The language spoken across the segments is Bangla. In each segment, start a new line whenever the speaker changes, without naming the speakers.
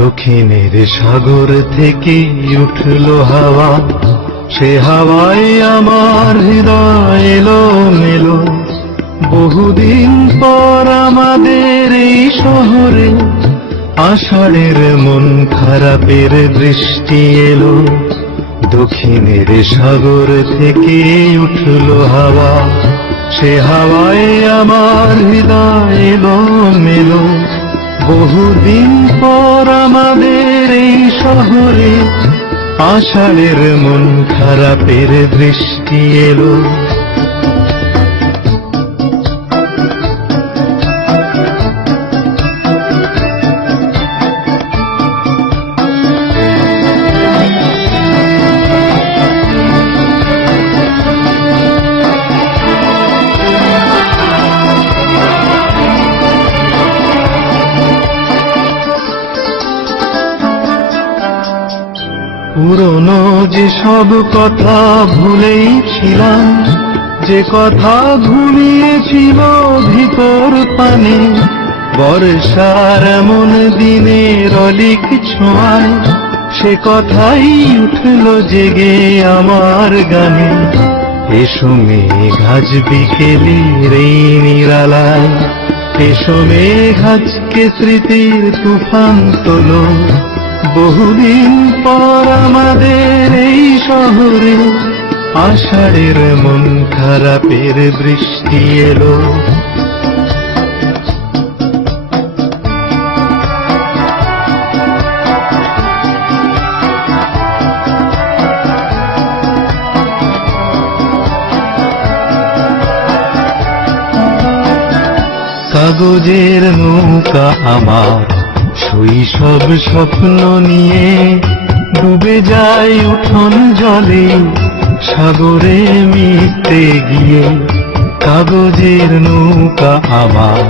দক্ষিণের সাগর থেকে উঠল হাওয়া সে হাওয়ায় আমার হৃদয় এলো মেলো বহুদিন পর আমাদের এই শহরে আষাঢ়ের মন খারাপের দৃষ্টি এলো দক্ষিণের সাগর থেকে উঠল হাওয়া সে হাওয়ায় আমার হৃদয় এলো মেলো বহুদিন পর আমাদের এই শহরে আষাঢ়ের মন খারাপের দৃষ্টি এলো
পুরনো যে সব কথা ভুলেই ছিলাম যে কথা ঘুমিয়েছিল ভিতর পানে বর্ষার এমন দিনে রলিক ছোঁয়ায় সে কথাই উঠল জেগে আমার গানে এসো মেঘাজ বিকেলে এই নিরালায় এসো মেঘাজকে স্মৃতির তুফান তোল বহুদিন পর আমাদের এই শহরে আষাঢ়ের মন খারাপের বৃষ্টি এলো
কাগজের নৌকা আমার শৈশব স্বপ্ন নিয়ে ডুবে যায় উঠোন জলে সাগরে মিটতে গিয়ে কাগজের নৌকা আবার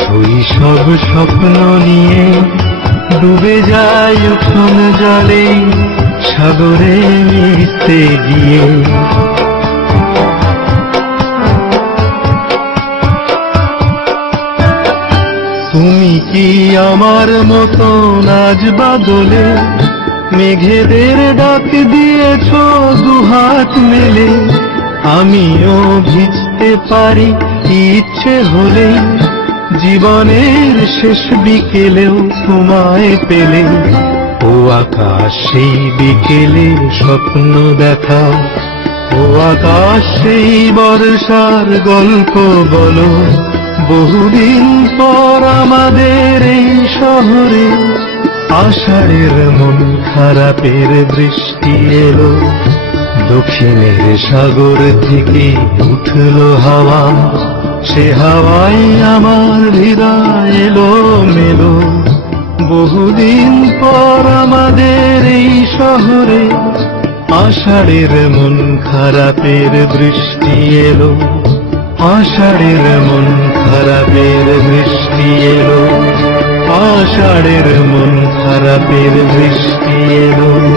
শৈশব স্বপ্ন নিয়ে ডুবে যায় উঠোন জলে সাগরে মিশতে গিয়ে
তুমি কি আমার মতন নাচ বাদলে মেঘেদের ডাক দিয়েছ দুহাত মেলে আমিও ভিজতে পারি ইচ্ছে হলে জীবনের শেষ বিকেলেও তোমায় পেলে ও আকাশ সেই বিকেলে স্বপ্ন দেখা ও আকাশ সেই বর্ষার গল্প বলো বহুদিন পর আমাদের এই শহরে আষাঢ়ের মন খারাপের বৃষ্টি এলো দক্ষিণের সাগর থেকে উঠল হাওয়া সে হাওয়াই আমার হৃদয় এলো মেলো বহুদিন পর আমাদের এই শহরে আষাঢ়ের মন খারাপের বৃষ্টি এলো আষাঢ়ের মন খারাপের বৃষ্টি এলো আষাঢ়ের মন খারাপের বৃষ্টি এলো